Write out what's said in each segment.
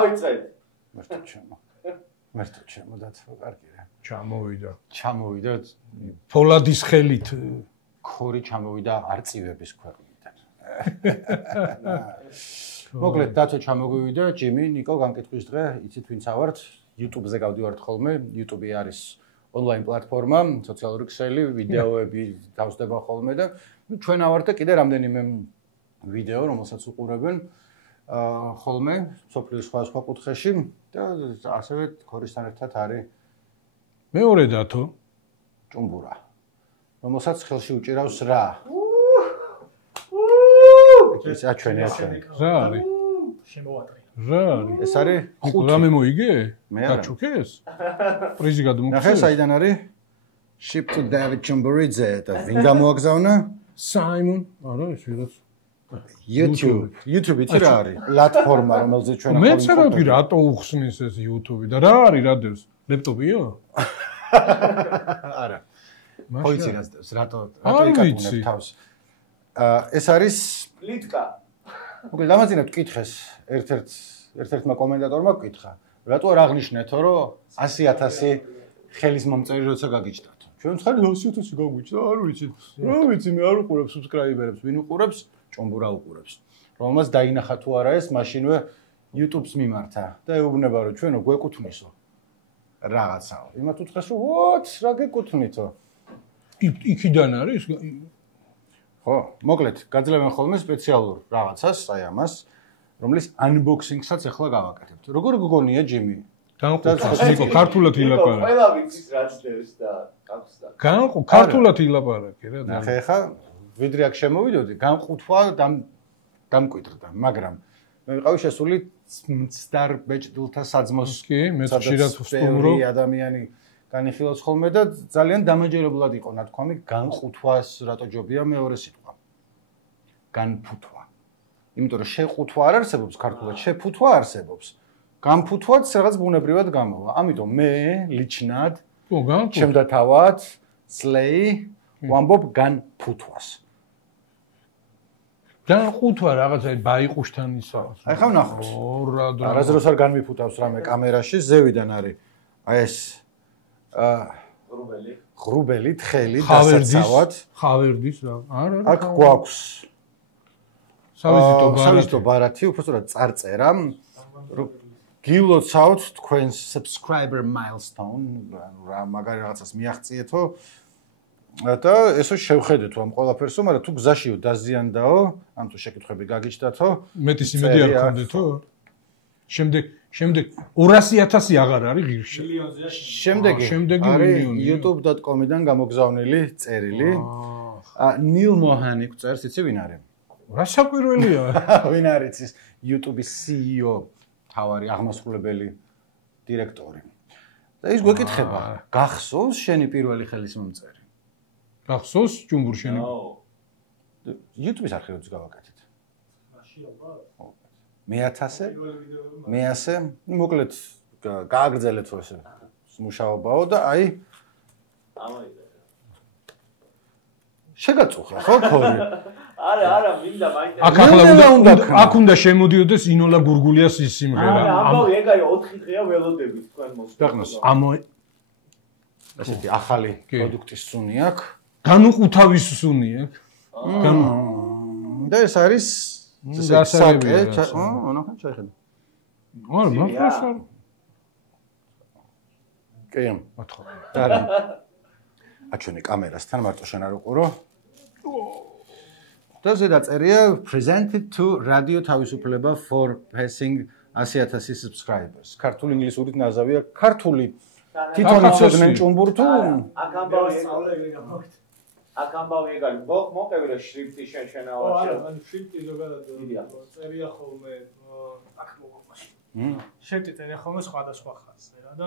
დავიწყეთ. მერტო ჩემო დათო კარგი რა. ჩამოვიდა ფოლადის ხელით ქორი ჩამოვიდა არწივების ქვეყნიდან. მოკლედ დათო ჩამოგვივიდა, ჯიმი, ნიკო განკითხვის დღე, იცით ვინც ავართ, YouTube-ზე გავდივართ ხოლმე, YouTube არის ონლაინ პლატფორმა, სოციალური ქსელი, ვიდეოები დავსდება ხოლმე და ჩვენ ავართ და კიდე რამდენიმე ვიდეო, რომელსაც უყურებენ ხოლმე, სოფლის სხვა კუთხეში და ასევე ქორისთან ერთად არის მეორე დათო ჭუმბურა, რომელსაც ხელში უჭირავს რა. ეს აჩვენე. რა არის? შემოვატრი. რა არის? ეს არის ხუთი. რამე მოიგე? მე არა. გაჩუქეს? პრიზი გადმოგცეს? ნახე, საიდან არის? Ship to David Chumburidze და ვინ გამოაგზავნა? Simon. არა, ეს ვიღაც YouTube იცი რა არის? პლატფორმა, რომელზეც ჩვენ ახლა მეც რა ვთქვი, რატო უხსნის ეს YouTube და რა არის რადევს? ლეპტოპია? არა. ხო იცი რატო იკატუნებ თავს. ეს არის პლიტკა. მოკლედ ამაზინებ კითხეს ერთ-ერთმა კომენტატორმა გკითხა. რატო არ აღნიშნეთო, რომ 100,000 ხელის მომწერი როცა გაგიჭდათ? ჩვენ ხარ 100,000 გაგვიჭდა, არ ვიცი. რა ვიცი, მე არ უყურებ subscriber-ებს, ვინ უყურებს? ჭუმბურა უყურებს. რომელსაც დაინახა თუ არა ეს, მაშინვე YouTube-ს მიმართა და ეუბნება რომ ჩვენო გვეკუთვნისო. რაღაცაო. იმათ უთხეს რომ ვოთ, რა გეკუთვნითო? იქიდან არის? ხო, მოკლედ, გაძლევენ ხოლმე სპეციალურ რაღაცას, აი ამას, რომლის unboxing-საც ახლა გავაკეთებთ. როგორ გგონია ჯიმი? განყოფილებას ნიკო ქართულად ილაპარაკე. ყველა ვიცის რაც დევს და აქვს და. ქართულად ილაპარაკე რა. ნახე ხა, ვიდრე აქ შემოვიდოდი, განყუთვა დამკვიდრდა, მაგრამ მე ვიყავი შესული მცდარ ბეჭდილთა საძმოს. კი, მე ხშირად ვსტუმრო. ადამიანი განიხილავს ხოლმე და ძალიან დამაჯერებლად იყო ნათქვამი განყუთვას რატო ჯობია მეორე სიტყვა. განფუთვა. იმიტომ რომ შეყუთვა არ არსებობს ქართულად, შეფუთვა არსებობს. განფუთვაც რაღაც ბუნებრივად გამოვა. ამიტომ მე ლიჩნად ჩემდა თავად სლეი ვამბობ განფუთვას. განყუთვა რაღაცა ბაიყუშთან ისა. აი ხა ვნახოთ. არასდროს არ განმიფუთავს რამე კამერაში, ზევიდან არის. აი ეს ღრუბელი, თხელი, დასაცავად. ხავერდის რა. არა. აქ გვაქვს სავიზიტო ბარათი, უბრალოდ წარწერა. გილოცავთ თქვენს subscriber milestone, რა მაგარი რაღაცას მიაღწიეთო. და ესო შევხედეთ ამ ყველაფერსო, მაგრამ თუ გზაშიო დაზიანდაო, ან თუ შეკითხები გაგიჩნდათო, მეტის იმედი არ გქონდეთო? შემდეგ 200,000 აღარ არის ღირში. შემდეგი არის youtube.com-დან გამოგზავნილი წერილი. ნილ მოჰანი წერს, იცი ვინ არის? რა საკვირველია? ვინ არის ის YouTube-ის CEO, თავარი აღმასრულებელი დირექტორი. და ის გვეკითხება, გახსოვს შენი პირველი ხელის მომწერი? გახსოვს ჭუმბურ შენი? YouTube-ის არხივებს გავაკეთეთ. მე-1000? მოკლედ გააგრძელეთ ეს მუშაობაო და აი შეგაწუხა ხო ქორი? არა, მინდა მაინტერესებს. აქ უნდა შემოდიოდეს ინოლა გურგულიას ის სიმღერა. ამბავი ეგ არის 4 დღეა ველოდებით თქვენ მოსდაყნოს. ასეთი ახალი პროდუქტის სუნი აქვს. განუყუთავის სუნი აქვს. და ეს არის გასაგებია. ნახე, ჩაიხედა. არა, მაგასარ. კი, მოთხოვ. არა. აჩვენე კამერასთან მარტო შენ არ უყურო. და ზედა წერია presented to radio თავისუფლება for passing 100,000 subscribers. ქართული ინგლისურით ნაზავია ქართული თვითონ იცოდნენ ჭუმბურ თუ აქ ამბავი ეგ არის. მოყევი რა შრიფტი შენაواشي. არა, ანუ შრიფტი ზოგადად წერია ხოლმე აქ მოგყვაში. შრიფტი წერია ხოლმე სხვადასხვა ხაზზე რა და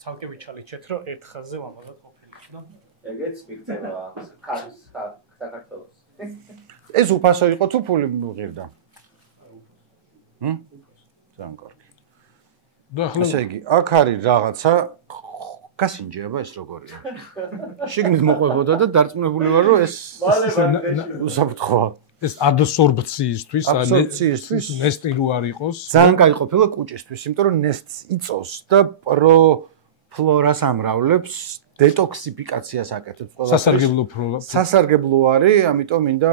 ცალკე ვიჩალიჩეთ რომ ერთ ხაზზე ვამბობთ ყოფილი და ეგეც მიგწევა საქართველოს. ეს უფასო იყო თუ ფული მიღირდა? ძალიან კარგი. ესე იგი, აქ არის რაღაცა გასინჯება ეს როგორია. შიგნით მოყვებოდა და დარწმუნებული ვარ რომ ეს უსაფრთხოა. ეს ადსორბციისთვის, აბსორბციისთვის ნესტი რო არ იყოს. ძალიან კაი ყოფილა კუჭისთვის, იმიტომ რომ ნესტს იწოვს და პროფლორას ამრავლებს, დეტოქსიფიკაციას აკეთებს ყველაფერს. სასარგებლო არის, ამიტომ მინდა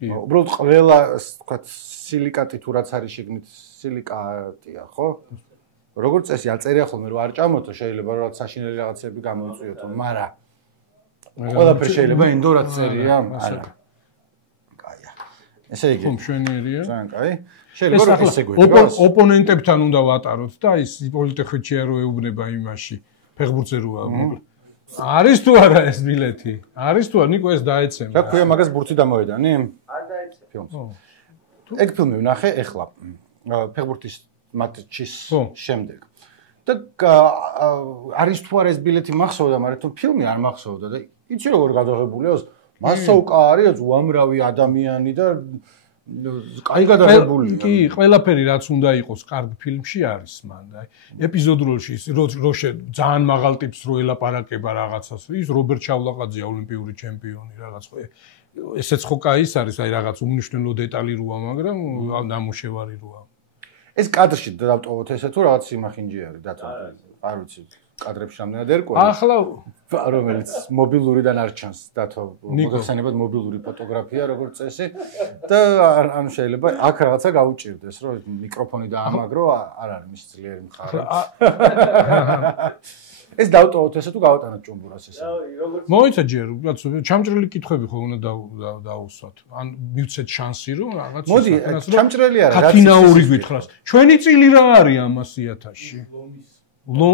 უბრალოდ ყველა, ვთქვათ, სილიკატი თუ რაც არის შეგნით სილიკატია, ხო? როგორც წესი აწერია ხოლმე რომ არ ჭამოთო, შეიძლება რომ საშინელი რაღაცები გამოიწვიოთო, მაგრამ ყველაფერი შეიძლება ინდო რაც წერია, არა. კაია. ესე იგი. მშვენიერია. ძალიან კაი. შეიძლება რომ ესე გვედგა. ოპონენტებთან უნდა ვატაროთ და ის პოლიტექნიკია რო ეუბნება იმაში, ფეხბურთზე როა. არის თუ არა ეს ბილეთი? არის თუ არა, ნიკო ეს დაეცემა. რა ქვია მაგას ბურთი დამოვედანი? არ დაეცემა. ფილმს. ეგ ფილმი ვნახე ეხლა. ფეხბურთის მატჩის შემდეგ. და არის თუ არა ეს ბილეთი მახსოვდა, მაგრამ თუ ფილმი არ მახსოვდა და იცი როგორ გადაღებულია, მასოვკა არის უამრავი ადამიანი და კაი გადაღებულია. კი, ყველაფერი რაც უნდა იყოს კარგ ფილმში არის მან. აი, ეპიზოდურში რო ძალიან მაღალ ტიპს რო ელაპარაკება რაღაცას, ის რობერტ ჩავლაყაძეა ოლიმპიური ჩემპიონი რაღაც ხო. ესეც ხო კაი არის, აი რაღაც უმნიშვნელო დეტალი როა, მაგრამ ნამუშევარი როა. ეს კადრში დავტოვოთ ესე თუ რაღაც სიმახინჯი არის დათო. არ ვიცი. კადრებში რამდენად ერკვე. ახლა რომელიც მობილურიდან არ ჩანს დათო. მოგხსენებათ მობილური ფოტოგრაფია როგორც წესი და ანუ შეიძლება აქ რაღაცა გაუჭირდეს რომ მიკროფონი დაამაგრო არ არის მის ძლიერი მხარე. ეს დავტოვოთ ესე თუ გავატანოთ ჭუმბურას ესე. მოიცა ჯერ, კაცო, ჩამჭრელი კითხვები ხო უნდა დაუსვათ. ან მივცეთ შანსი რომ რაღაც მოდი, ჩამჭრელი არა, რაც ფინაური გითხრას. ჩვენი წილი რა არის 100.000-ში? ლო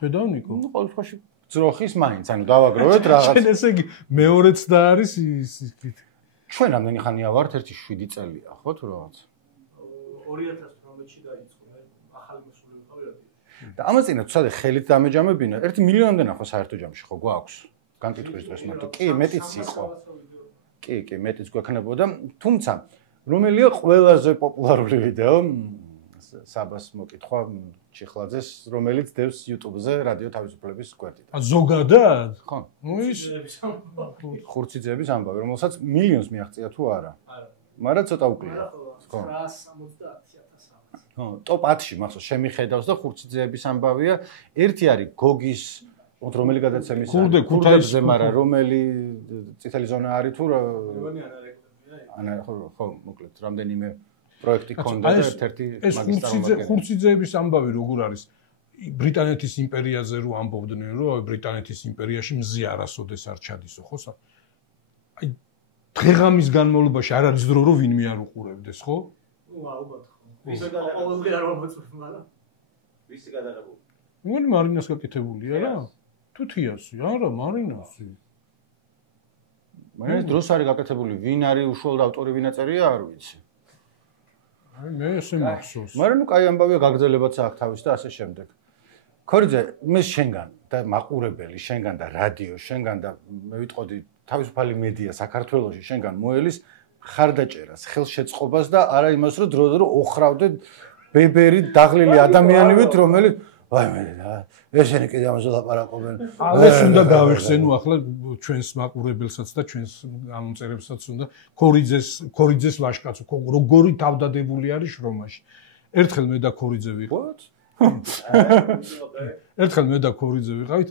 დედავნიკო. ნუ ყოველ შემთხვევაში ძროხის მაინც, ანუ დავაგროვეთ რაღაც. შენ ესე იგი მეორეც და არის ის ჩვენ რამდენი ხანია ვართ? 1-7 წელია, ხო თუ რაღაც? 2018-ში დაიწყო, ახალი მოსული ვიყავი რა. და ამას წინა ცოტა ხელით დამეჯამებინა 1 მილიონამდე ხო საერთო ჯამში ხო გვაქვს? განკითხვის დღეს მაგრამ კი მეტიც იყო. კი, მეტიც გვექნებოდა, თუმცა რომელია ყველაზე პოპულარული ვიდეო საბას მოკითხვა ჩიხლაძეს, რომელიც დევს YouTube-ზე რადიო თავისუფლების გვერდიდან. ზოგადად? ხო. ნუ ის ხურციძეების ამბავი, რომელსაც მილიონს მიაღწია თუ არა? არა. მაგრამ ცოტა უკლია. ხო. 170.000. ხო, ტოპ 10-ში მახსოვს შემიხედავს და ხურციძეების ამბავია. ერთი არის გოგის რომელი გადაცემის ქურდებზე, მაგრამ რომელი წითელი ზონა არის თუ ანა ხო, მოკლედ, რამდენიმე პროექტი ქონდა და ერთ-ერთი მაგისტრალი ხურციძეების ამბავი როგორ არის ბრიტანეთის იმპერიაზე რო ამბობდნენ რომ ბრიტანეთის იმპერიაში მზე არასოდეს არ ჩადისო ხო აი დღეღამის განმავლობაში არ არის დრო რომ ვინმე არ უყურებდეს ხო? ალბათ ხო. ვისი ყოველდღე არ მომწვევ მაგრამ ვისი გადაღებული? ნუ მარინას გაკეთებულია რა? თუთიასი, არა, მარინასი. მაგრამ დროს არის გაკეთებული, ვინ არის უშუალოდ ავტორი, ვინ აწერია, არ ვიცი. აი მე ესე მახსოვს. მაგრამ ნუ კაი ამბავია გაგრძელებაც აქვს თავის და ასე შემდეგ. ქორიძე, მე შენგან და მაყურებელი, შენგან და რადიო, შენგან და მე ვიტყოდი თავისუფალი მედია საქართველოში შენგან მოელის ხარდაჭერას, ხელშეწყობას და არა იმას, რომ დრო-დრო ოხრავდე ბებერი დაღლილი ადამიანივით, რომელიც ვაი მე ესენი კიდე ამაზე ლაპარაკობენ. ეს უნდა გავიხსენო ახლა ჩვენს მაყურებელსაც და ჩვენს გამომწერებსაც უნდა ქორიძეს ვაშკაცო როგორი თავდადებული არის შრომაში. ერთხელ მე და ქორიძე ვიყავით. ერთხელ მე და ქორიძე ვიყავით.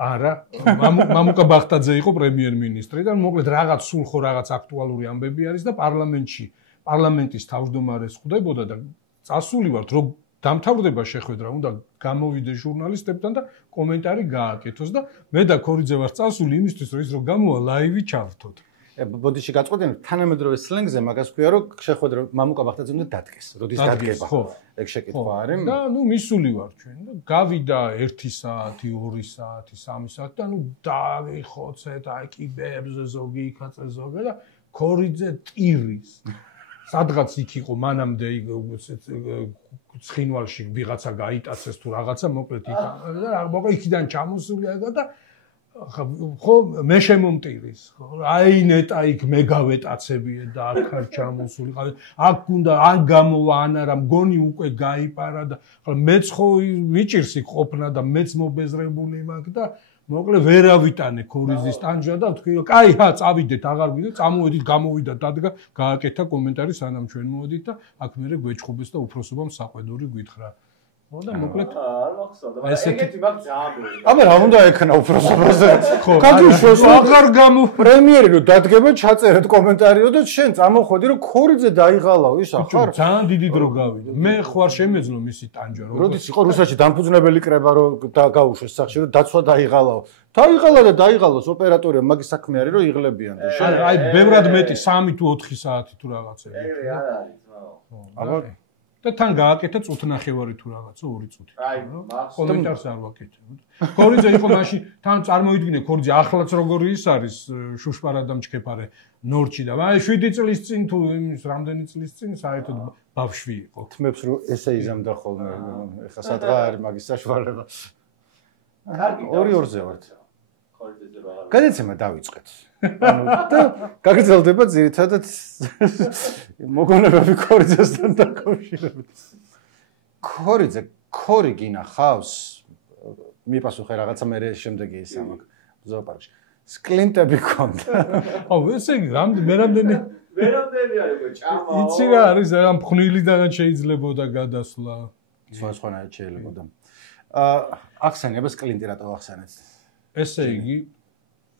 არა, მამუკა ბახტაძე იყო პრემიერ-მინისტრი და მოკლედ რაღაც სულ ხო რაღაც აქტუალური ამბები არის და პარლამენტის თავმჯდომარეს ხვდებოდა და წასული ვართ რომ დამთავრდება შეხვედრა, უნდა გამოვიდე ჟურნალისტებთან და კომენტარი გააკეთოს და მე და ქორიძე ვარ წასული იმისთვის, რომ ის რო გამოვა ლაივი ჩავრთოთ. ბოდიში გაწყვეტენ თანამედროვე სლენგზე მაგას ქვია, რომ შეხვედრა მამუკა ბახტაძემ და დადგეს. როდის დადგება? ეგ შეკითხვა არის? და ნუ მისული ვარ ჩვენ და გავიდა 1 საათი, 2 საათი, 3 საათი და ნუ დავიხოცეთ აი კიბებზე ზოგი იქაც ზოგი და ქორიძე ტირის. სადღაც იქ იყო მანამდე ცხინვალში ვიღაცა გაიტაცეს თუ რაღაცა მოკლედ იქ და მოკლედ იქიდან ჩამოსული აგა და ხო მე შემომტირის ხო აი ნეტა იქ მე გავეტაცებიე და აქ არ ჩამოსული ყავი აქ უნდა ან გამოვა ან არა მგონი უკვე გაიპარა და ხო მეც ხო მიჭირს იქ ყოფნა და მეც მობეზრებული მაქვს და მოკლედ ვერავიტანე ქორიძის ტანჯვა და ვთქვი რომ კაი ჰა წავიდეთ აღარ გვიდა წამოვედით გამოვიდა დადგა გააკეთა კომენტარი სანამ ჩვენ მოვედით და აქ მერე გვეჭხუბეს და უფროსობამ საყვედური გვითხრა და მოკლედ არ მახსოვდა მაგრამ ეგეთი მაგ ძალიან აბა რა უნდა ექნა უფროსობაზე ხო გაგიშვეს აღარ გამო პრემიერი რომ დადგება ჩაწერეთ კომენტარიო და შენ წამოხვედი რომ ქორიძე დაიღალაო ის ახარ ძალიან დიდი დრო გავიდა მე ხوار შემეძლო მისი ტანჯვა როდის იყო რუსეთში დამფუძნებელი კრება რომ გაუშვეს სახში რომ დაცვა დაიღალაო დაიღალა და დაიღალოს ოპერატორია მაგის საქმე არის რომ იღლებიან და შენ აი ბევრად მეტი 3 თუ 4 საათი თუ რაღაცები ეგრე არ არის ძმაო აბა და თან გააკეთა წუთნახევარი თუ რაღაცა 2 წუთი. აი, კომენტარს არ ვაკეთებ. ქორიძე იყო მაშინ თან წარმოიდგინე ქორიძე ახლაც როგორი ის არის შუშპარადამ ჩქეფარე ნორჩი და აი 7 წლის წინ თუ იმის რამდენი წლის წინ საერთოდ ბავშვი იყო. თმებს რომ ესე იზამდა ხოლმე ეხა სადღა არის მაგის საშუალება. კარგი 2-2-ზე ვართ. ქორიძეზე რა არის? გადაცემა დავიწყეთ. ანუ და გაგრძელდება ძირითადად მოგონებები ქორიძესთან დაკავშირებით. ქორი გინახავს? მიპასუხე რაღაცა მე შემდეგი ის ამაკ ზოოპარკში. სკლინტები ქონდა. აუ ესე იგი რამდენი არის ჭამა. იცი რა არის ამ ფხნილიდან შეიძლებოდა გადასვლა. სხვანაირად შეიძლებოდა. ახსენე სკლინტი რატო ახსენეთ? ესე იგი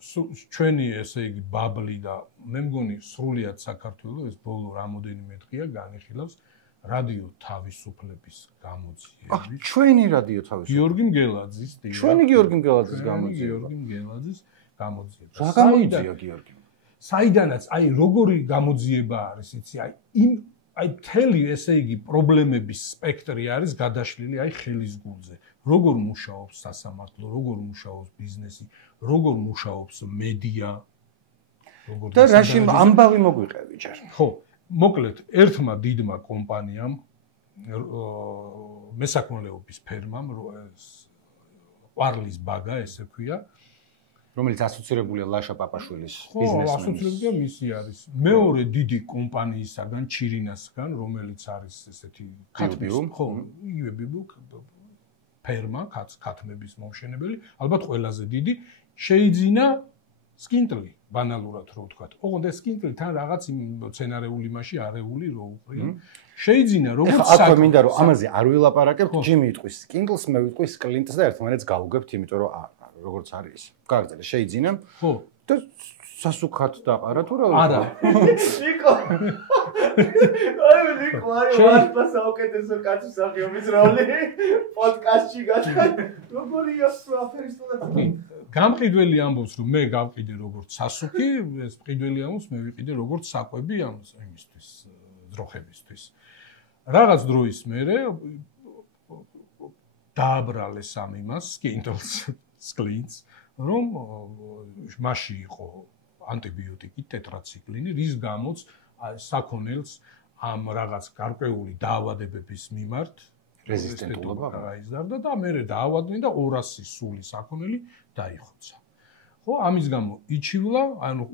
ჩვენი ესე იგი ბაბლი და მე მგონი სრულიად საქართველოს ეს ბოლო რამოდენიმე დღეა განიხილავს რადიო თავისუფლების გამოძიებით. ჩვენი რადიო თავისუფლების. გიორგი მგელაძის ჩვენი გიორგი მგელაძის გამოძიება. გიორგი მგელაძის გამოძიება. რა გამოძია გიორგი? საიდანაც აი როგორი გამოძიება არის იცი აი მთელი ესე იგი პრობლემების სპექტრი არის გადაშლილი აი ხელის გულზე. როგორ მუშაობს სასამართლო, როგორ მუშაობს ბიზნესი, როგორ მუშაობს მედია, როგორ და რაში ამბავი მოგვიყევი ჯერ. ხო, მოკლედ ერთმა დიდმა კომპანიამ მესაქონლეობის ფერმამ ყვარლის ბაგა ესე ქვია, რომელიც ასოცირებულია ლაშა პაპაშვილის ბიზნესმენის. ხო, ასოცირებულია მისი არის. მეორე დიდი კომპანიისაგან, ჩირინასგან, რომელიც არის ესეთი ქათმის, ხო, იგივე ბიბუ ფერმა, ქათმების მომშენებელი, ალბათ ყველაზე დიდი, შეიძინა სკინტლი, ბანალურად რო ვთქვათ. ოღონდ ეს სკინტლი თან რაღაც იმ სცენარეული მასში არეული რო უყრია. შეიძინა როგორც აქვე მინდა რომ ამაზე არ ვილაპარაკებთ, ჯიმი იტყვის სკინტლს, მე ვიტყვი სკლინტს და ერთმანეთს გავუგებთ, იმიტომ რომ როგორც არის. გაგრძელე, შეიძინა. ხო. და სასუქად დაყარა თუ რა? არა. ნიკო. აი ნიკო, ვარსა საუკეთესო კაცი სახიობის როლი პოდკასტში გაჩვენ. როგორია პროფესიონალი? გამყიდველი ამბობს რომ მე გავყიდე როგორც სასუქი, ეს მყიდველი ამბობს მე ვიყიდე როგორც საკვები იმისთვის, ძროხებისთვის. რაღაც დროის მერე დააბრალეს ამ იმას, სკინტლს, სკლინტს, რომ მასში იყო ანტიბიოტიკი, ტეტრაციკლინი, რის გამოც საქონელს ამ რაღაც გარკვეული დაავადებების მიმართ რეზისტენტულობა გაიზარდა და მერე დაავადნენ და 200 სული საქონელი დაიხოცა. ხო, ამის გამო იჩივლა, ანუ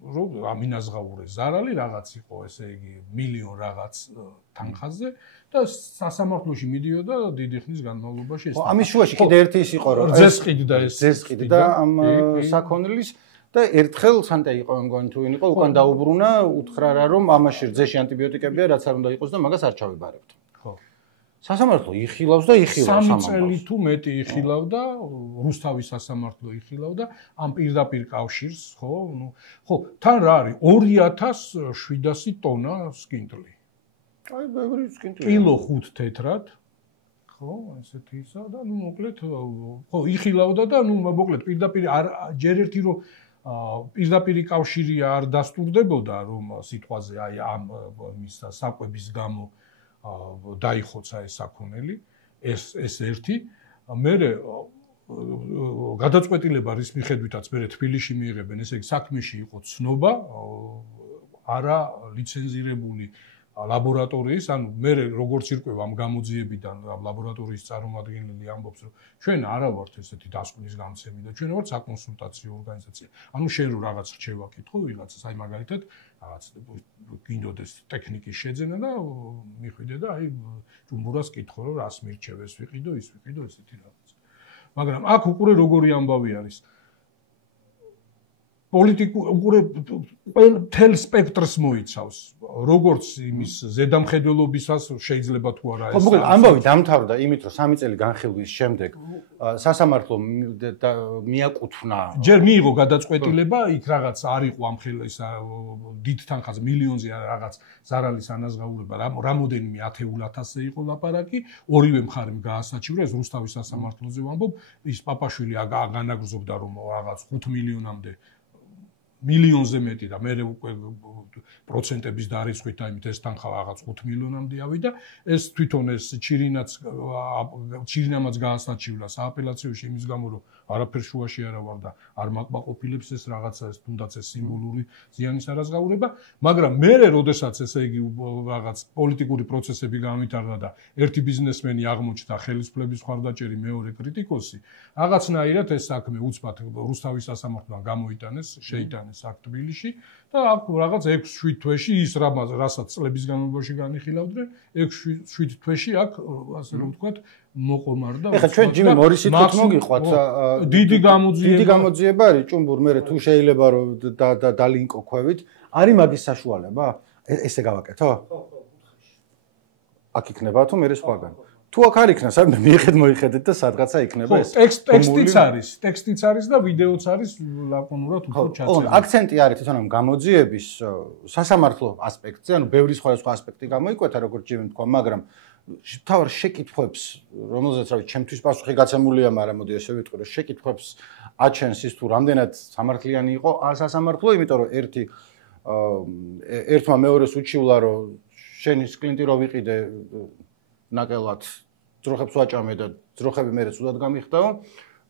რომ ამინაზღაურე ზარალი რაღაც იყო, ესე იგი, მილიონ რაღაც თანხაზე და სასამართლოში მიდიოდა დიდი ხნის განმავლობაში ეს. ხო, ამის შუაში კიდე ერთი ის იყო, რომ ძესყიდდა ეს. ძესყიდდა ამ საქონელის და ერთხელ სანტე იყო მგონი თუ ვინ იყო, უკან დაუბრუნა, უთხრა რა რომ ამაში რძეში ანტიბიოტიკებია, რაც არ უნდა იყოს და მაგას არ ჩავიბარებთ. ხო. სასამართლო იხილავს და იხილავს ამას. 3 წელი თუ მეტი იხილავდა, რუსთავის სასამართლო იხილავდა ამ პირდაპირ კავშირს, ხო? ნუ ხო, თან რა არის 2700 ტონა სკინტლი. აი, ბევრი სკინტლი. კილო 5 თეთრად. ხო, ესეთი ისა და ნუ მოკლედ ხო, იხილავდა და ნუ მოკლედ პირდაპირ ჯერ ერთი რომ პირდაპირი კავშირი არ დასტურდებოდა რომ სიტყვაზე აი ამ მის საკვების გამო დაიხოცა ეს საქონელი, ეს ერთი. მერე გადაწყვეტილება რის მიხედვითაც მერე თბილისში მიიღებენ, ესე იგი საქმეში იყო ცნობა, არა ლიცენზირებული ლაბორატორიის, ანუ მე როგორც ირკვევა ამ გამოძიებიდან ლაბორატორიის წარმომადგენელი ამბობს, რომ ჩვენ არა ვართ ესეთი დასკვნის გამცემი და ჩვენ ვართ საკონსულტაციო ორგანიზაცია. ანუ შენ რო რაღაც რჩევა კითხო ვიღაცას, აი მაგალითად, რაღაც გინდოდეს ტექნიკის შეძენა და მიხვიდე და აი ჯუმბურას კითხო, რომ რას მირჩევ ეს ვიყიდო, ის ვიყიდო, ესეთი რაღაც. მაგრამ აქ უკვე როგორი ამბავი არის. პოლიტიკურ მთელ სპექტრს მოიცავს, როგორც იმის ზედამხედველობისას შეიძლება თუ არა ეს. მოკლედ ამბავი დამთავრდა იმით, რომ 3 წელი განხილვის შემდეგ სასამართლო მიაკუთვნა. ჯერ მიიღო გადაწყვეტილება, იქ რაღაც არ იყო ამ ხელის დიდ თანხაზე მილიონზე რაღაც ზარალის ანაზღაურება, რამოდენიმე 10,000-ზე იყო ლაპარაკი, ორივე მხარემ გაასაჩივრა, ეს რუსთავის სასამართლოზე ვამბობ, ის პაპაშვილი განაგრძობდა რომ რაღაც 5 მილიონამდე მილიონზე მეტი და მე უკვე პროცენტების დარიცხვით აიმით ეს თანხა რაღაც 5 მილიონამდე ავიდა ეს თვითონ ეს ჩირინამაც გაასაჩივლა სააპელაციოში იმის გამო რომ არაფერ შუაში არა ვარ და არ მაკმაყოფილებს ეს რაღაცა ეს თუნდაც ეს სიმბოლური ზიანის არაზღაურება მაგრამ მე როდესაც ესე იგი რაღაც პოლიტიკური პროცესები გამიტარდა და ერთი ბიზნესმენი აღმოჩნდა ხელისუფლების მხარდაჭერი მეორე კრიტიკოსი რაღაცნაირად ეს საქმე უცბად რუსთავის სასამართლოდან გამოიტანეს შეიტანეს აქ თბილისში და აქ რაღაც 6-7 თვეში ის რასაც წლების განმავლობაში განიხილავდნენ 6-7 თვეში აქ ასე რომ ვთქვათ მოყომარდა ეხლა ჩვენ ჯიმი მორისით მოგიყვათ დიდი გამოძიება არის ჭუმბურ მე თუ შეიძლება რომ დალინკოქვევით არის მაგის საშუალება ესე გავაკეთო აქ იქნება თუ მე სხვაგან თუ აქ არ იქნება საერთოდ მიიღეთ მოიხედეთ და სადღაცა იქნება ეს ტექსტიც არის და ვიდეოც არის ლაკონურად უფრო ჩაცებული აქცენტი არის თვითონ ამ გამოძიების სასამართლო ასპექტზე ანუ ბევრი სხვა ასპექტი გამოიკვეთა როგორც ჯიმი თქვა მაგრამ თავარ შეკითხვებს რომელზეც რავი ჩემთვის პასუხი გაცემულია მაგრამ მოდი ესე ვიტყვი რომ შეკითხვებს აჩენს ის თუ რამდენად სამართლიანი იყო სასამართლო იმიტომ რომ ერთმა მეორეს უჩივლა რომ შენის კლინტი რო ვიყიდე ნაკელად ძროხებს ვაჭამე და ძროხები მერე სულად გამიხდაო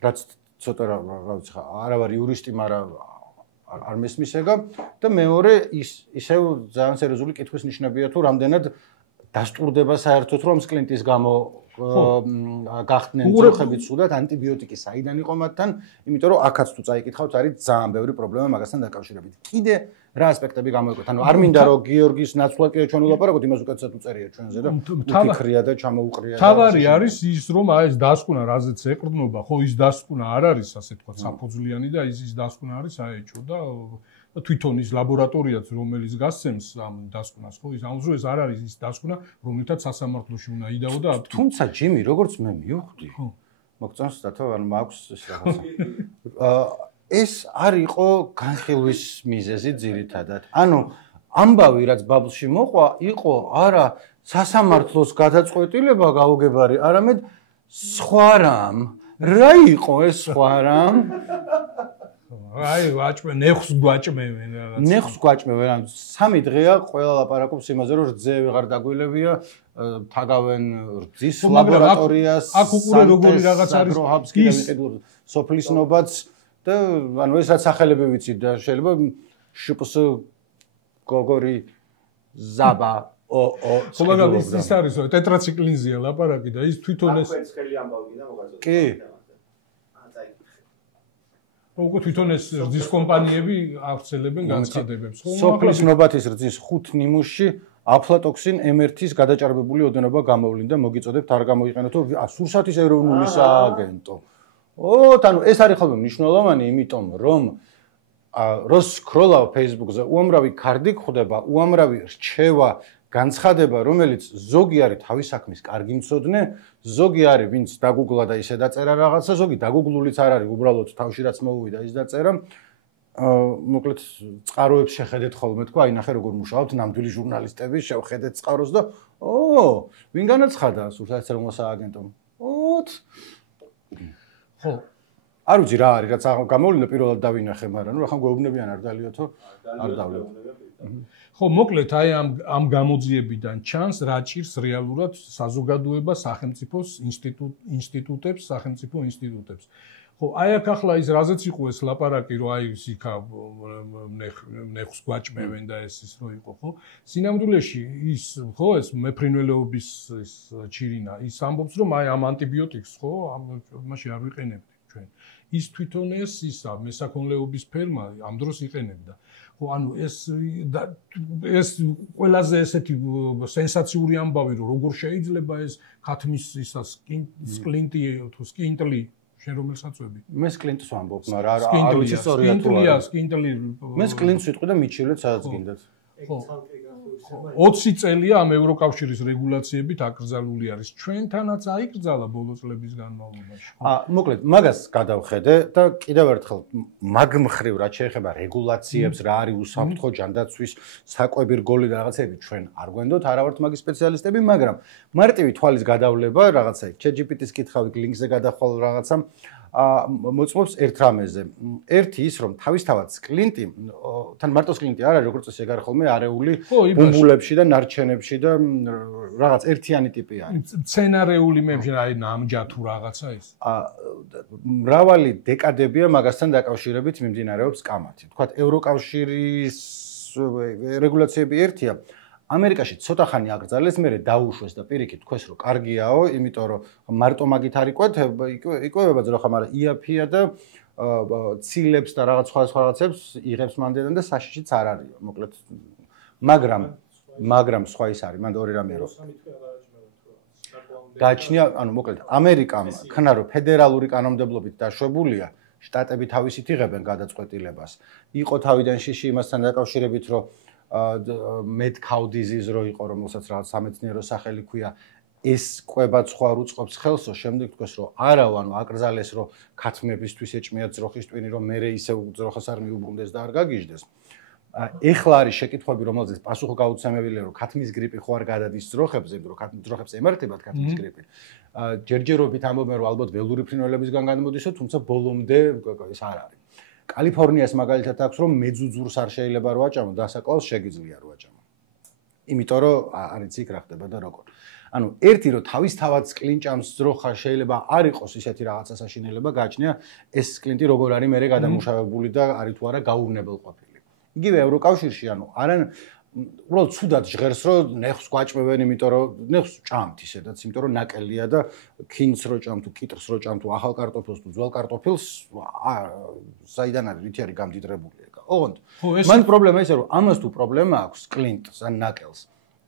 რაც ცოტა რაღაც არა ვარ იურისტი მაგრამ არ მესმის ეგა და მეორე ისევ ძალიან სერიოზული კითხვის ნიშნებია თუ რამდენად დასტურდება საერთოდ რომ კლინტის გამო გახდნენ ძროხები სულად ანტიბიოტიკი საიდან იყო მათთან იმიტომ რომ აქაც თუ წაიკითხავთ არის ძალიან ბევრი პრობლემა მაგასთან დაკავშირებით კიდე რა ასპექტები გამოიკვეთა ანუ არ მინდა რომ გიორგის ნაცვლად კიდე ჩვენ ვილაპარაკოთ იმას უკეთესად უწერია ჩვენზე და უფიქრია და ჩამოუყრია და თავარი არის ის რომ აი ეს დასკვნა რაზეც ეყრდნობა ხო ის დასკვნა არ არის ასე თქვა საფუძვლიანი და ის დასკვნა არის აეჭო და თვითონ ის ლაბორატორიაც რომელიც გასცემს ამ დასკვნას ხო ის ამჟამად ეს არ არის ის დასკვნა რომელთაც სასამართლოში უნდა იდაო და თუმცა ჯიმი როგორც მე მივხვდი მოგწონს დათო ანუ მაქვს ეს რაღაცა ეს არ იყო განხილვის მიზეზი ძირითადად ანუ ამბავი რაც ბაბლში მოყვა იყო არა სასამართლოს გადაწყვეტილება გაუგებარი არამედ სხვა რამ რა იყო ეს სხვა რამ აი ვაჭმე ნეხს გვაჭმევენ რაღაც ნეხს გვაჭმევენ ანუ 3 დღეა ყველა ლაპარაკობს იმაზე რომ რძე ვეღარ დაგვილებია თაგავენ რძის ლაბორატორიას აქ უკვე როგორი რაღაც არის ის სოფლის ნობაც და ანუ ეს რაც სახელები ვიცით და შეიძლება შპს გოგორი ზაბა ხო მაგრამ ის არის რომ ტეტრაციკლინზია ლაპარაკი და ის თვითონ ეს ხელი ამბავი და მოგაწოდე კი უკვე თვითონ ეს რძის კომპანიები აღწელებენ განცხადებებს ხო სოფლის ნობათის რძის 5 ნიმუშში აფლატოქსინ M1-ის გადაჭარბებული ოდენობა გამოვლინდა მოგიწოდებთ არ გამოიყენოთ სურსათის ეროვნული სააგენტო ანუ ეს არის ხოლმე მნიშვნელოვანი იმიტომ რომ რო სკროლავ Facebook-ზე უამრავი კარდი გვხვდება უამრავი რჩევა განცხადება რომელიც ზოგი არის თავის საქმის კარგი მცოდნე ზოგი არის ვინც დაგუგლა და ისე დაწერა რაღაცა ზოგი დაგუგლულიც არ არის უბრალოდ თავში რაც მოუვიდა ის დაწერა მოკლედ წყაროებს შეხედეთ ხოლმე თქვა აი ნახე როგორ მუშაობთ ნამდვილი ჟურნალისტები შევხედეთ წყაროს და ვინ განაცხადა სურსათის ეროვნულ სააგენტომ ხო არ ვიცი რა არის რაც გამოვლინდა პირველად დავინახე მაგრამ ნუ ახლა გვეუბნებიან არ დალიოთო არ დავლევ ხო მოკლედ აი ამ გამოძიებიდან ჩანს რა ჭირს რეალურად საზოგადოება სახელმწიფოს ინსტიტუტებს სახელმწიფო ინსტიტუტებს ხო აი აქ ახლა ის რაზეც იყო ეს ლაპარაკი რომ აი იქა ნეხს გვაჭმევენ და ეს რო იყო ხო სინამდვილეში ის ხო ეს მეფრინველეობის ის ჩირინა ის ამბობს რომ აი ამ ანტიბიოტიკს ხო ამაში არ ვიყენებდი ჩვენ ის თვითონ ისა მესაქონლეობის ფერმა ამ დროს იყენებდა ხო ანუ ეს ყველაზე ესეთი სენსაციური ამბავი რომ როგორ შეიძლება ეს ხათმის ისა სკლინტი თუ სკინტლი შენ რომელ საწვევი? მე სკლინტს ვამბობ, მაგრამ არ ვიცი სწორია თუ არა. სკინტლი. მე სკლინტს ვიტყვი და მიჩილეთ სადაც გინდათ. 20 წელია ამ ევროკავშირის რეგულაციებით აკრძალული არის. ჩვენთანაც აიკრძალა ბოლო წლების განმავლობაში. მოკლედ, მაგას გადავხედე და კიდევ ერთხელ მაგ მხრივ რაც შეეხება რეგულაციებს, რა არის უსაფრთხო ჯანდაცვის საკვები რგოლი და რაღაცები ჩვენ არ გვენდოთ, არა ვართ მაგის სპეციალისტები, მაგრამ მარტივი თვალის გადავლება რაღაცა ChatGPT-ს კითხავთ ლინკზე გადახვალ რაღაცა მოწმობს ერთ რამეზე. ერთი ის რომ თავისთავად სკლინტი, თან მარტო სკლინტი არ არის, როგორც წესი ეგ არის ხოლმე არეული ბუმბულებში და ნარჩენებში და რაღაც ერთიანი ტიპი არის. მცენარეული მემში აი ნამჯა თუ რაღაცა ის. მრავალი დეკადებია მაგასთან დაკავშირებით მიმდინარეობს კამათი. თქვათ ევროკავშირის რეგულაციები ერთია. ამერიკაში ცოტა ხანი აკრძალეს, მერე დაუშვეს და პირიქით თქვეს რომ კარგიაო, იმიტომ რომ მარტო მაგით არ იყვეთ, იკვებება ძროხა, მაგრამ იაფია და ცილებს და რაღაც სხვა რაღაცებს იღებს მანდედან და საშიშიც არ არისო, მოკლედ. მაგრამ სხვა ის არის, მანდ ორი რამე რომ გააჩნია, ანუ მოკლედ ამერიკამ ქნა რომ ფედერალური კანონმდებლობით დაშვებულია, შტატები თავისით იღებენ გადაწყვეტილებას. იყო თავიდან შიში იმასთან დაკავშირებით, რომ mad-cow disease რო იყო, რომელსაც რაღაც სამეცნიერო სახელი ქვია, ეს კვებაც სხვა არ უწყობს ხელსო, შემდეგ თქვეს რომ არავ, ანუ აკრძალეს რომ ქათმებისთვის ეჭმიათ ძროხის ტვინი, რომ მერე ისე ძროხას არ მიუბრუნდეს და არ გაგიჟდეს. ეხლა არის შეკითხვები, რომელზეც პასუხი გაუცემელია, რომ ქათმის გრიპი ხო არ გადადის ძროხებზე, რომ ძროხებს ემართებათ ქათმის გრიპი. ჯერჯერობით ამბობენ, რომ ალბათ ველური ფრინველებისგან განმოდისო, თუმცა ბოლომდე ეს არ არის. კალიფორნიას მაგალითად აქვს, რომ მეძუძურს არ შეიძლება რო აჭამო, დასაკლავს შეგიძლია რო აჭამო. იმიტომ რომ არის იქ რა ხდება და როგორ. ანუ ერთი რომ თავისთავად სკლინჭამს ძროხა შეიძლება არ იყოს ისეთი რაღაცა საშინელება, გააჩნია ეს სკლინტი როგორ არის მერე გადამუშავებული და არის თუ არა გაურნებელყოფილი. იგივე ევროკავშირში, ანუ არან უბრალოდ ცუდად ჟღერს რომ ნეხს გვაჭმევენ, იმიტომ რომ ნეხს ჭამთ ისედაც, იმიტომ რომ ნაკელია და ქინს რო ჭამ თუ კიტრს რო ჭამ თუ ახალ კარტოფილს თუ ძველ კარტოფილს, საიდან არის, რითი არის გამდიდრებული ეგ. ოღონდ მან პრობლემა ისე რომ ამას თუ პრობლემა აქვს სკლინტს ან ნაკელს,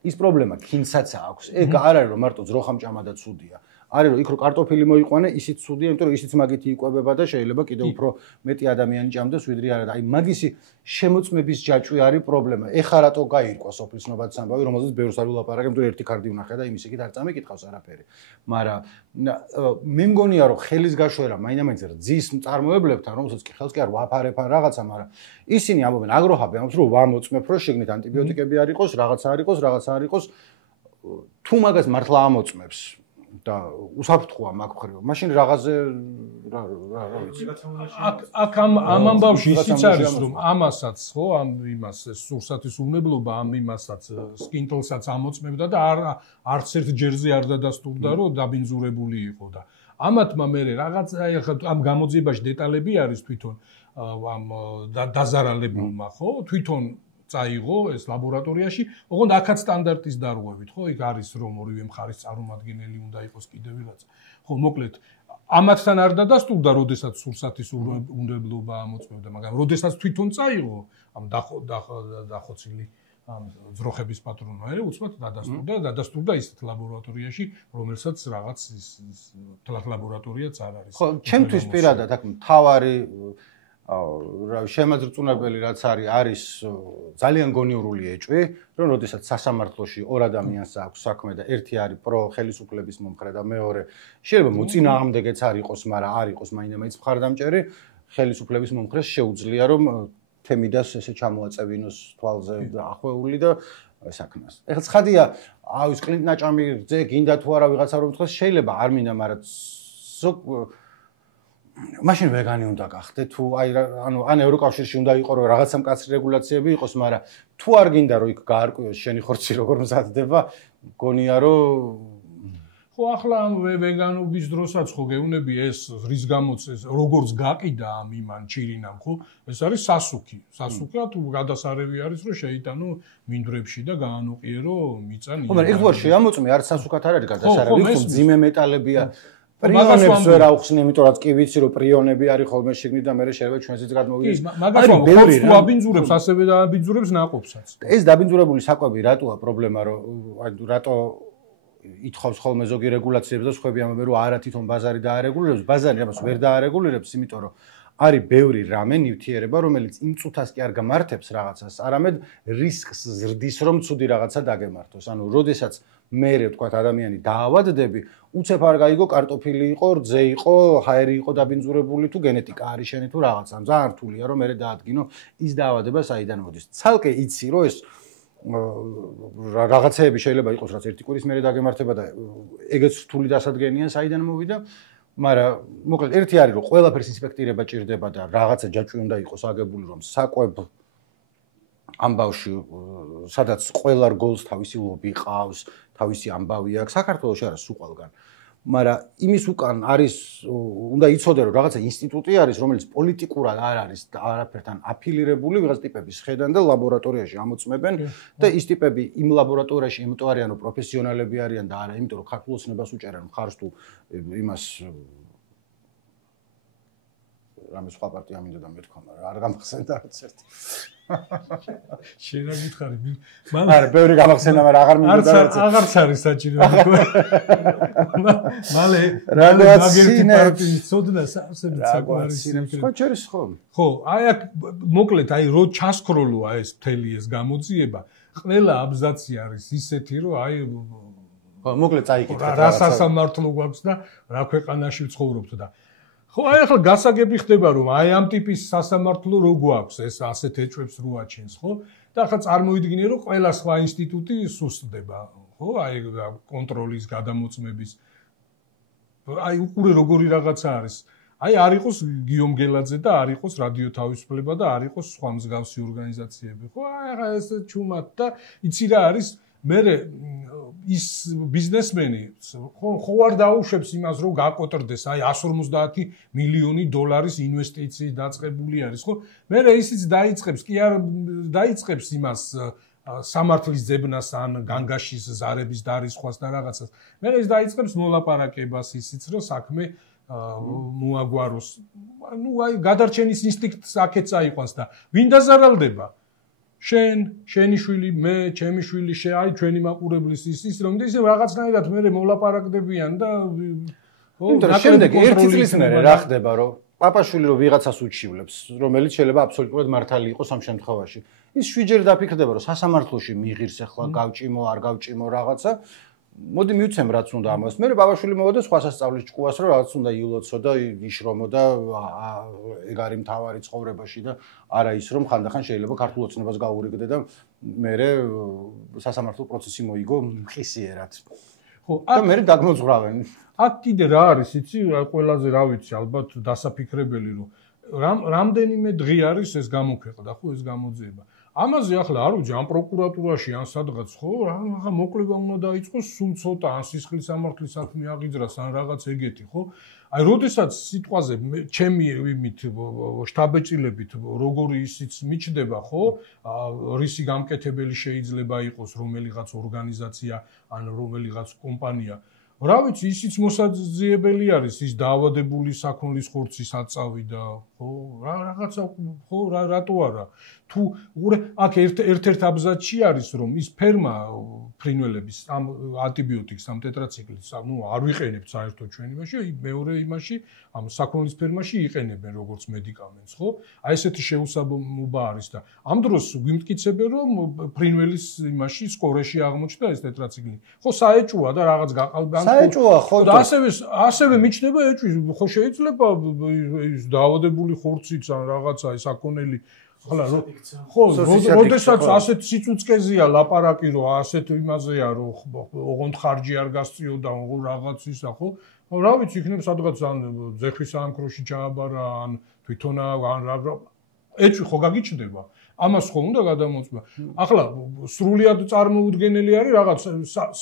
ის პრობლემა ქინსაც აქვს. ეგ არ არის რომ მარტო ძროხამ ჭამა და ცუდია. არის რომ იქ რო კარტოფილი მოიყვანე, ისიც ცუდია, იმიტომ რომ ისიც მაგითი იკვებება და შეიძლება კიდევ უფრო მეტი ადამიანი ჭამდეს ვიდრე არა. აი მაგისი შემოწმების ჯაჭვი არის პრობლემა. ეხა რატო გაირკვა სოფლისნობაც ამბავი, რომელზეც ბევრს არ ვილაპარაკე, იმიტომ ერთი კარდი ვნახე და იმის იქით არ წამიკითხავს არაფერი. მაგრამ მე მგონია რომ ხელის გაშვერა მაინდა-მაინც რძის მწარმოებლებთან, რომელსაც კი ხელს კი არ ვაფარებ ან რაღაცა, მაგრამ ისინი ამბობენ, აგროჰაბი ამბობს რომ ვამოწმებ, რომ შეგნით ანტიბიოტიკები არ იყოს, რაღაცა არ იყოს, რაღაცა არ იყოს. თუ მაგას მართლა ამოწმებს და უსაფრთხოა მაგ მხრივ. მაშინ რაღაცზე რა ვიცი. აქ ამ ამბავში ისიც არის რომ ამასაც ხო, ამ იმას სურსათის უნებლობა ამ იმასაც სკინტლსაც ამოწმებდა და არც ერთ ჯერზე არ დადასტურდა რომ დაბინძურებული იყო და ამათმა მე რაღაც აი ახლა ამ გამოძიებაში დეტალები არის თვითონ ამ დაზარალებულმა ხო, თვითონ წაიღო ეს ლაბორატორიაში, ოღონდ აქაც სტანდარტის დარღვევით, ხო, იქ არის რომ ორივე მხარის წარმომადგენელი უნდა იყოს კიდევ ვიღაცა. ხო, მოკლედ, ამათთან არ დადასტურდა, როდესაც სურსათის უნდებლობა ამოწმებდა, მაგრამ როდესაც თვითონ წაიღო ამ დახოცილი ამ ძროხების პატრონოები, უცბად დადასტურდა ისეთ ლაბორატორიაში, რომელსაც რაღაც ის თლათ ლაბორატორიაც არ არის. ხო, ჩემთვის პირადად აქ მთავარი შემაძრწუნებელი რაც არის ძალიან გონიურული ეჭვი, რომ როდესაც სასამართლოში ორ ადამიანს აქვს საქმე და ერთი არის პრო ხელისუფლების მომხრე და მეორე შეიძლება მოწინააღმდეგეც არ იყოს, მაგრამ არ იყოს მაინდა-მაინც მხარდამჭერი, ხელისუფლების მომხრეს შეუძლია რომ თემიდას ესე ჩამოაწევინოს თვალზე ახვეული და საქმეს. ეხლა ცხადია, ის კლინტ ნაჭამი რძე გინდა თუ არა ვიღაცა რომ თქვას, შეიძლება არ მინდა, მაგრამ მაშინ ვეგანი უნდა გახდე თუ ან ევროკავშირში უნდა იყო რომ რაღაცა მკაცრი რეგულაციები იყოს, მაგრამ თუ არ გინდა რომ იქ გაარკვიოს შენი ხორცი როგორ მზადდება, გონია რომ ხო ახლა ამ ვეგანობის დროსაც ხო გეუბნები ეს რის გამოც ეს როგორც გაყიდა ამ იმან ჩირინამ ხო, ეს არის სასუქი. სასუქა თუ გადასარევი არის რომ შეიტანო მინდვრებში და გაანოყიერო მიწა. ხო, მაგრამ ეგ შეამოწმე არც სასუქად არ არის გადასარევი, ხო მძიმე მეტალებია. პრიონებს ვერ აუხსნი, იმიტომ რომ კი ვიცი რომ პრიონები არის ხოლმე შეგნით და მე შეიძლება ჩვენზეც გადმოვიდეს. მაგას ხო აბინძურებს, ასევე დააბინძურებს ნაყოფსაც. ეს დაბინძურებული საკვები რატოა პრობლემა, რომ რატო ითხოვს ხოლმე ზოგი რეგულაციები და სხვები ამბობენ რომ არა თვითონ ბაზარი დაარეგულირებს, ბაზარი ამას ვერ დაარეგულირებს, იმიტომ რომ არის ბევრი რამე ნივთიერება, რომელიც იმ წუთას კი არ გამართებს რაღაცას, არამედ რისკს ზრდის, რომ ცუდი რაღაცა დაგემართოს. ანუ, როდესაც მე ვთქვათ ადამიანი დაავადდები, უცებ არ გაიგო კარტოფილი იყო, რძე იყო, ჰაერი იყო დაბინძურებული თუ გენეტიკა არის შენი თუ რაღაცა. ძალიან რთულია რომ მე დაადგინო ის დაავადება საიდან მოდის. ცალკე იცი რომ ეს რაღაცეები შეიძლება იყოს რაც ერთი კვირის მერე დაგემართება და ეგეც რთული დასადგენია საიდან მოვიდა. მაგრამ მოკლედ ერთი არის რომ ყველაფერს ინსპექტირება ჭირდება და რაღაცა ჯაჭვი უნდა იყოს აგებული რომ საკვებ ამბავში სადაც ყველა რგოლს თავისი ლობი ყავს, თავისი ამბავი აქვს საქართველოში არა სულ ყველგან. მაგრამ იმის უკან არის უნდა იცოდე რომ რაღაცა ინსტიტუტი არის რომელიც პოლიტიკურად არ არის არაფერთან აფილირებული ვიღაც ტიპების ხედან და ლაბორატორიაში ამოწმებენ და ის ტიპები იმ ლაბორატორიაში იმიტომ არიან რომ პროფესიონალები არიან და არა იმიტომ რომ ქართულ ოცნებას უჭერენ მხარს თუ იმას რამე სხვა პარტია მინდა და მეთქვა მაგრამ არ გამახსენდა არც ერთი შენ რა გითხარი არა ბევრი გამახსენდა მაგრამ აღარ მინდა და აღარც არის საჭირო მალე მაგერთი პარტიის ცოდნა სამსები საკმარისი ხო ჩერის ხო ხო აი აქ მოკლედ აი რო ჩასქროლოა ეს მთელი ეს გამოძიება ყველა აბზაცი არის ისეთი რომ აი ხო მოკლედ წაიკითხეთ რა სასამართლო გვაქვს და რა ქვეყანაში ვცხოვრობთ და ხო აი ახლა გასაგები ხდება რომ აი ამ ტიპის სასამართლო რო გვაქვს ეს ასეთ ეჭვებს რო აჩენს ხო და ახლა წარმოიდგინე რომ ყველა სხვა ინსტიტუტი სუსტდება ხო აი კონტროლის გადამოწმების აი უყურე როგორი რაღაცა არის აი არ იყოს გიომ გელაძე და არ იყოს რადიო თავისუფლება და არ იყოს სხვა მსგავსი ორგანიზაციები ხო აი ახლა ეს ჩუმად და იცი რა არის მე ის ბიზნესმენი ხო არ დაუშვებს იმას რომ გაკოტრდეს აი 150 მილიონი დოლარის ინვესტიციის დაწყებული არის ხო მე ისიც დაიწყებს კი არ დაიწყებს იმას სამართლის ძებნას ან განგაშის ზარების დარისხვას და რაღაცას მე ის დაიწყებს მოლაპარაკებას ისიც რომ საქმე მოაგვაროს ну აი გადარჩენის ინსტინქტს აქეთ წაიყვანს და ვინ დაზარალდება შენი შვილი, მე, ჩემი შვილი, აი ჩვენი მაყურებლის ის რომ ისე რაღაცნაირად მე მოლაპარაკდებიან და ხო, შემდეგ ერთი წლის მერე რა ხდება, რომ პაპაშვილი რომ ვიღაცას უჩივლებს, რომელიც შეიძლება აბსოლუტურად მართალი იყოს ამ შემთხვევაში. ის შვიჯერ დაფიქრდება, რომ სასამართლოში მიიღირს ახლა გავჭიმო, არ გავჭიმო რაღაცა. მოდი მივცემ რაც უნდა ამას. მე პაპაშვილი მოვიდა სხვა სასწავლის ჭკუას, რომ რაღაც უნდა იულოცო და იშრომო და ეგ არის მთავარი ცხოვრებაში და არა ის რომ ხანდახან შეიძლება ქართულ ოცნებას გაურიგდე და მე სასამართლო პროცესი მოიგო მყისიერად. ხო, და მე დაგმოძღვრავენ. აქ კიდე რა არის, იცი, ყველაზე რა ვიცი, ალბათ დასაფიქრებელი რომ რამდენიმე დღე არის ეს გამოქვეყნდა, ხო, ეს გამოძიება. ამაზე ახლა არ ვიცი, ამ პროკურატურაში ან სადღაც ხო, რა მოკლება უნდა დაიწყოს სულ ცოტა, ან სისხლის სამართლის საქმე აღიძრას, ან რაღაც ეგეთი, ხო? აი, როდესაც სიტყვაზე ჩემი იმით შტაბეჭილებით როგორი ისიც მიჩდება, ხო? რისი გამკეთებელი შეიძლება იყოს რომელიღაც ორგანიზაცია ან რომელიღაც კომპანია. რა ვიცი, ისიც მოსაძიებელი არის ის დაავადებული საქონლის ხორცის აწავი და ხო, რაღაცა ხო, რატო არა? თუ უყურე, აქ ერთ-ერთ აბზაცში არის რომ ის ფერმა ფრინველების ამ ანტიბიოტიკს ამ ტეტრაციკლს, ну, არ ვიყენებთ საერთოდ ჩვენ იმაში, მეორე იმაში, ამ საქონლის ფერმაში იყენებენ როგორც მედიკამენტს, ხო? აი ესეთი შეუსაბამობა არის და ამ დროს გვიმტკიცებენ რომ ფრინველის იმაში სკორეში აღმოჩნდა ეს ტეტრაციკლი. ხო, საეჭვოა და რაღაც გაყალბან საეჭვოა, ხო და ასევე მიჩნდება ეჭვი, ხო შეიძლება ის დაავადებული ხორციც ან რაღაცა საქონელი ხლა ხო როდესაც ასეთ სიწუწკეზეა ლაპარაკი რომ ასეთ იმაზეა რომ ოღონდ ხარჯი არ გასწიო და რაღაც ისა ხო რა ვიცი იქნებ სადღაც ან ძეხვის საანქროში ჩააბარა ან თვითონ ან ეჭვი ხო გაგიჩნდება ამას ხო უნდა გადამოწმა ახლა სრულიად წარმოუდგენელი არის რაღაც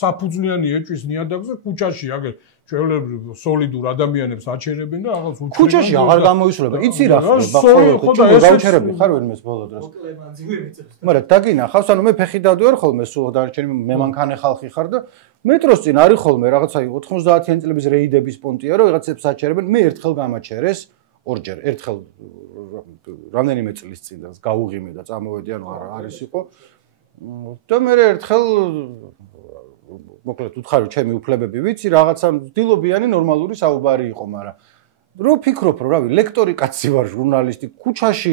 საფუძვლიანი ეჭვის ნიადაგზე ქუჩაში აგერ ჩვეულებრივ სოლიდურ ადამიანებს აჩერებენ და რაღაც უჩვენებენ ქუჩაში აღარ გამოისვლება იცი რა ხო და ეს გავჩერები ხარ ვინმეს ბოლო დროს მაგრამ დაგინახავს ანუ მე ფეხი დავდივარ ხოლმე სულ დარჩენი მე მანქანე ხალხი ხარ და მეტროს წინ არის ხოლმე რაღაცა 90-იან წლების რეიდების პონტია რომ რაღაცებს აჩერებენ მე ერთხელ გამაჩერეს ორჯერ ერთხელ რამდენიმე წლის წინ და გაუღიმე და წამოვედი ანუ არის იყო და მე ერთხელ მოკლედ უთხარი ჩემი უფლებები ვიცი, რაღაცა დილობიანი ნორმალური საუბარი იყო, მაგრამ რო ფიქრობ, რომ რავი, ლექტორი კაცი ვარ, ჟურნალისტი, ქუჩაში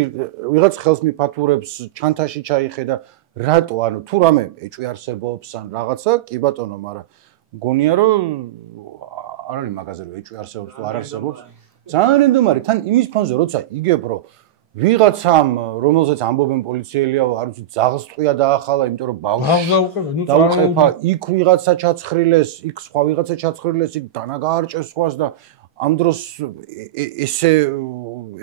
ვიღაც ხელს მიფათურებს, ჩანთაში ჩაიხედა, რატო, ანუ თუ რამე ეჭვი არსებობს ან რაღაცა, კი ბატონო, მაგრამ მგონია რომ არ არის მაგაზე რომ ეჭვი არსებობს თუ არ არსებობს. ძალიან რენდომარი, თან იმის ფონზე როცა იგებ, რომ ვიღაცამ, რომელზეც ამბობენ პოლიციელია, არ ვიცი, ძაღლს ტყვია დაახალა, იმიტომ რომ ბავშვს დაუყეფა, იქ ვიღაცა ჩაცხრილეს, იქ სხვა ვიღაცა ჩაცხრილეს, იქ დანა გაარჭეს სხვას და ამ დროს ესე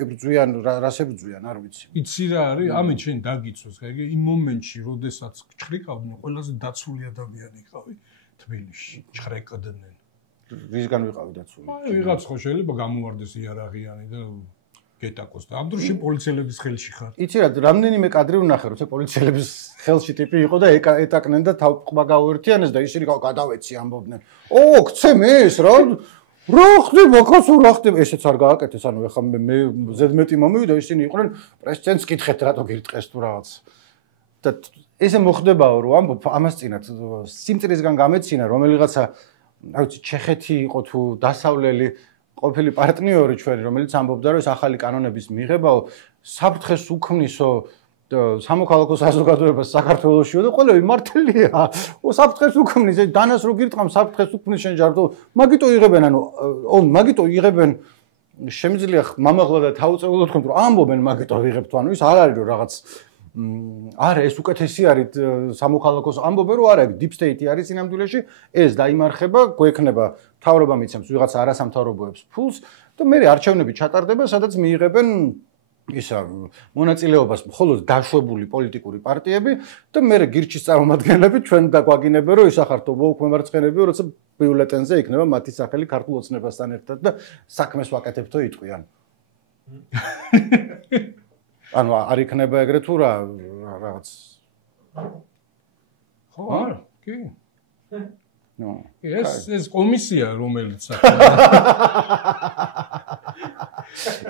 ებრძვიან, რას ებრძვიან, არ ვიცი. იცი რა არის? ამით შენ დაგიწვეს, ხაი, იმ მომენტში, როდესაც ჩხრიკავდნენ, ყველაზე დაცული ადამიანი იყავი თბილისში, ჩხრეკდნენ. რისგან ვიყავი დაცული? აი, ვიღაც ხო შეიძლება გამოვარდეს იარაღიანი და გეტაკოს და ამ დროში პოლიციელების ხელში ხარ. იცი რა, რამდენიმე კადრი ვნახე, როცა პოლიციელების ხელში ტიპი იყო და ეტაკნენ და თავყმა გაუერთიანეს და ისინი გადავეცი ამბობდნენ. ო, გცემ ეს რა? რა ხდება, კაცო, რა ხდება? ესეც არ გააკეთეს, ანუ ეხლა მე ზედმეტი მომივიდა, ისინი იყვნენ პრეზიდენტს კითხეთ რატო გირტყეს თუ რაღაც. და ესე მოხდებაო, რომ ამბობ ამას წინათ სიმწირისგან გამეცინა, რომელიღაცა, რა ვიცი, ჩეხეთი იყო თუ დასავლელი ყოფილი პარტნიორი ჩვენი, რომელიც ამბობდა, რომ ეს ახალი კანონების მიღებაო საფრთხეს უქმნისო სამოქალაქო საზოგადოებას საქართველოსშიო და ყველები მართლია. საფრთხეს უქმნის, დანას რო გირტყამ საფრთხეს უქმნის შენ ჯარდო, მაგიტო იღებენ, ანუ მაგიტო იღებენ შემიძლია მამაღლა და თავწეულოდ თქვენ რომ ამბობენ მაგიტო ვიღებთ, ანუ ის არ არის რომ რაღაც არა ეს უკეთესი არის სამოქალაქოს ამბობენ რომ არა deep state-ი არის სინამდვილეში, ეს დაიმარხება, გვექნება მთავრობა მიცემს ვიღაც არასამთავრობოებს ფულს და მე არჩევნები ჩატარდება, სადაც მიიღებენ ისა მონაწილეობას მხოლოდ დაშვებული პოლიტიკური პარტიები და მე გირჩის წარმომადგენლები ჩვენ დაგვაგინებენ რომ ისახართო ვოუქ მემარცხენეები როცა ბიულეტენზე იქნება მათი სახელი ქართულ ოცნებასთან ერთად და საქმეს ვაკეთებთო იტყვიან. ანუ არ იქნება ეგრე თუ რა რაღაც. ხო არა, კი. ნო. ეს კომისია რომელიც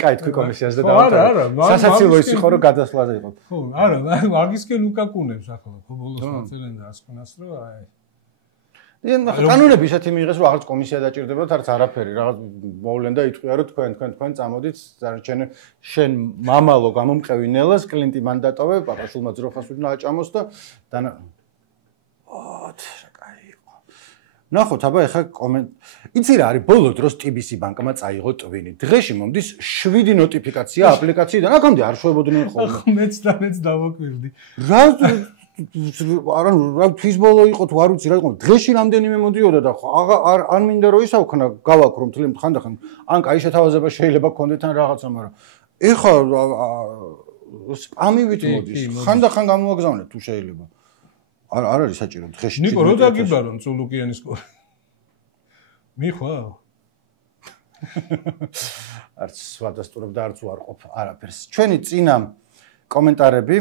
კაი, თქვი კომისიას და დავწერე. სასაცილო ის იყო რომ გადასვლაზე იყო. ხო, არა, მაგისკენ უკაკუნებს ახლა ხო ბოლოს მოცელენ და ასკვნას რომ აი კანონები ისეთი მიიღეს რომ აღარც კომისია დაჭირდებათ, არც არაფერი, რაღაც მოვლენ და იტყვია რომ თქვენ წამოდით, შენ მამალო გამომყევი ნელას, კლინტი მან დატოვე, პაპაშულმა ძროხას უნდა აჭამოს და ნახოთ, აბა ეხა იცი რა არის ბოლო დროს TBC ბანკმა წაიღო ტვინი. დღეში მომდის 7 ნოტიფიკაცია აპლიკაციიდან, აქამდე არ შვებოდნენ ხოლმე. მეც დავაკვირდი. რა თვის ბოლო იყო თუ არ ვიცი რა იყო. დღეში რამდენიმე მოდიოდა და არ მინდა რომ ისავქნა გავაკრო მთლიან ხანდახან. ან კაი შეთავაზება შეიძლება გქონდეთ ან რაღაცა, მაგრამ ეხა სპამივით მოდის. ხანდახან გამოვაგზავნეთ თუ შეიძლება. არ არის საჭირო დღეში. ნიკო, რო დაგიბარო წულუკიანის სკოლა. მიხვა? არც ვადასტურებ და არც უარყოფ არაფერს. ჩვენი წინა კომენტარები,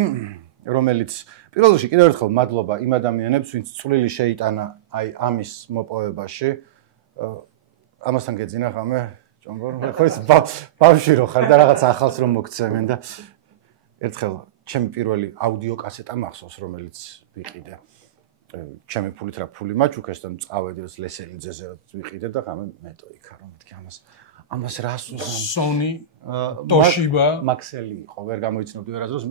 რომელიც პირველ რიგში კიდევ ერთხელ მადლობა იმ ადამიანებს, ვინც წვლილი შეიტანა აი ამის მოპოვებაში. ამასთან გეძინა ხამე, ჭონგორ, ხო ის ბავშვი რო ხარ და რაღაც ახალს რომ მოგცემენ და ერთხელ ჩემი პირველი აუდიო კასეტა მახსოვს, რომელიც ვიყიდე. ჩემი ფულით რა ფული მაჩუქეს და წავედი ლესელიძეზე ვიყიდე და ხამე მეტო იქა რომ მეთქი ამას რას Sony Toshiba Maxell იყო, ვერ გამოიცნობდი ვერასდროს,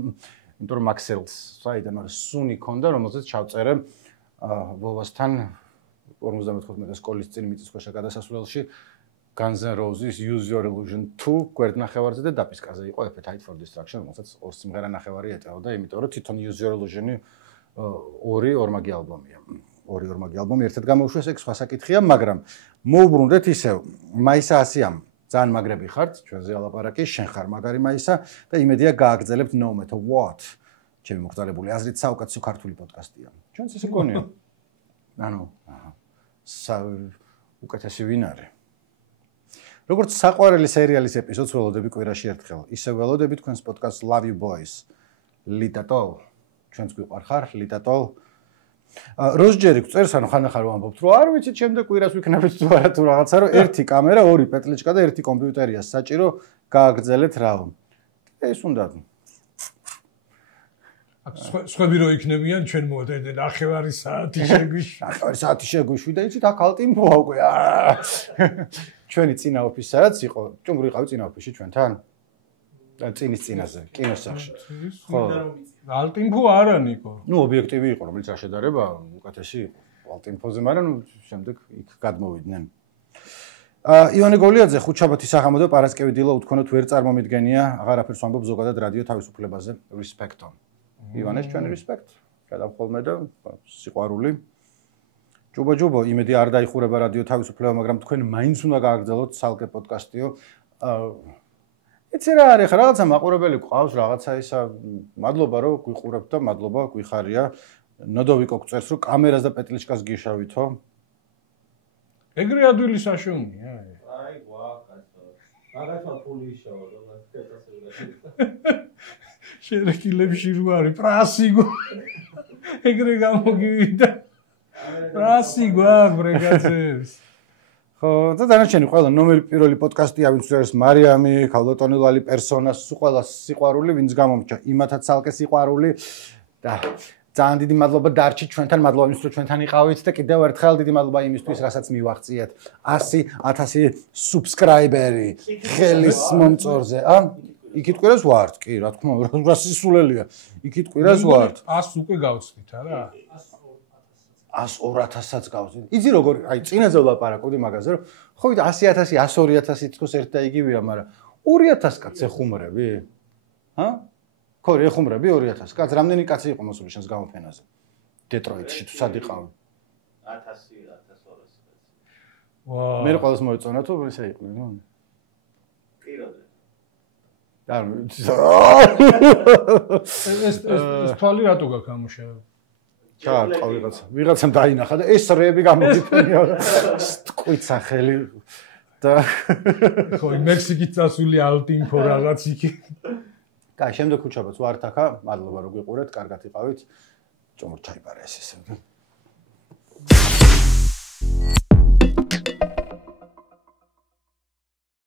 იმიტომ რომ Maxell-ს საიდან არის Sony ქონდა, რომელზეც ჩავწერე ვოვასთან 55 სკოლის წინ მიწისქვეშა გადასასვლელში Guns N' Roses Use Your Illusion 2 გვერდნახევარზე და დაპისკაზე იყო Appetite for Destruction, რომელსაც 2 სიმღერა ნახევარი ეტეოდა, იმიტომ რომ თვითონ Use Your Illusion-ი ორი ორმაგი ალბომია. ორი ორმაგი ალბომი ერთად გამოუშვეს, ეგ სხვა საკითხია, მაგრამ მოუბრუნდეთ ისევ. მაისა 100-ამ ძალიან მაგრები ხართ, ჩვენზე ალაპარაკი, შენ ხარ მაგარი მაისა და იმედია გააგრძელებთ No Matter What. ჩემი მოგზაურებული აზრით საუკეთესო ქართული პოდკასტია. ჩვენც ესე გონია. ანუ, უკეთესი ვინ არის? როგორც საყვარელი სერიალის ეპიზოდს ველოდები კვირაში ერთხელ, ისე ველოდები თქვენს პოდკასტს Love You Boys. ლიტატოლ. ჩვენც გვიყვარხარ, ლიტატოლ. როზჯერი გწერს, ანუ ხანახარ ვამბობთ, რომ არ ვიცით, შემდეგ კვირას ვიქნებით თუ არა თუ რაღაცა, რომ ერთი კამერა, ორი პეტლიჩკა და ერთი კომპიუტერია საჭირო, გააგრძელეთ რა. ეს უნდა. სხვები რო იქნებიან ჩვენ მოდენ 9 საათი შეგვიშვი. 9 საათი შეგვიშვი და იცით აქ ალტიმფოა უკვე. ჩვენი წინა ოფისი სადაც იყო? ჭუმური იყავი წინა ოფისში ჩვენთან? წინის წინაზე, კინოსახლში. ხო. ალტიმფო არა ნიკო. ნუ ობიექტივი იყო, რომელიც არ შედარება უკეთესი იყო ალტიმფოზე, მაგრამ შემდეგ იქ გადმოვიდნენ. ივანე გოლიაძე ხუთშაბათი საღამო და პარასკევი დილა უთქონოთ ვერ წარმომიდგენია, აღარაფერს ვამბობ ზოგადად რადიო თავისუფლებაზე, respect-ო. ივანეს ჩვენი respect, გადამხოლმე და სიყვარული. ჯუბო, იმედი არ დაიხურება რადიო თავისუფლება, მაგრამ თქვენ მაინც უნდა გააგრძელოთ სალკე პოდკასტიო. იცი რა არის, რაღაცა მაყურებელი გყავს, რაღაცა ისა, მადლობა რომ გვიყურებთ და მადლობა გვიხარია. ნოდოვიკო გწერს რომ კამერას და პეტლიჩკას გიშავითო. ეგრე ადვილი საშუალია. აი, მაგათმა ფული ისავა და შერეკილებში რო არის პრასი გო. ეგრე გამოგივიდა. პრასი გვაქვს ბრეგაცებს. ხო, და დანარჩენი ყველა ნომერი პირველი პოდკასტია, ვინც არის მარიამი, ქალბატონელალი პერსონას, ყველა სიყვარული, ვინც გამომჭა, იმათაც ალკე სიყვარული და ძალიან დიდი მადლობა დარჩით ჩვენთან, მადლობა იმისთვის, რომ ჩვენთან იყავით და კიდევ ერთხელ დიდი მადლობა იმისთვის, რასაც მივაღწიეთ 100,000 subscriber-ი ხელის მომწორზე. იქით კვირას ვართ, კი, რა თქმა უნდა, რა სისულელია. იქით კვირას ვართ. 100 უკვე გავცხით, არა? 102,000-ს გავწევ. იცი როგორ, აი წინაზე ვლაპარაკობდი მაგაზე, რომ ხო ვიდა 100,000, 102,000 თქოს ერთ და იგივეა, მაგრამ 2,000 კაცს ეხუმრები? ჰა? ხო, ეხუმრები 2,000 კაცს. რამდენი კაცი იყო მოსული შენს გამოფენაზე? დეტროიტში თუ სად იყავი? 1000, 1200. ვაა. მე ყველას მოეწონა თუ ესე იყვნენ, ნუ? პიროზე. ეს თვალი რატო გაქამუშავე? ჩაატყა ვიღაცამ დაინახა და ეს რეები გამოდიფენია. ტყვიცა ხელი და ხო, მექსიკის წასული ალტიმფო რაღაც იქ. კაი, შემდეგ ხუთშაბათს ვართ აქა. მადლობა რომ გიყურეთ, კარგად იყავით. ჭომურ ჩაიბარა ეს.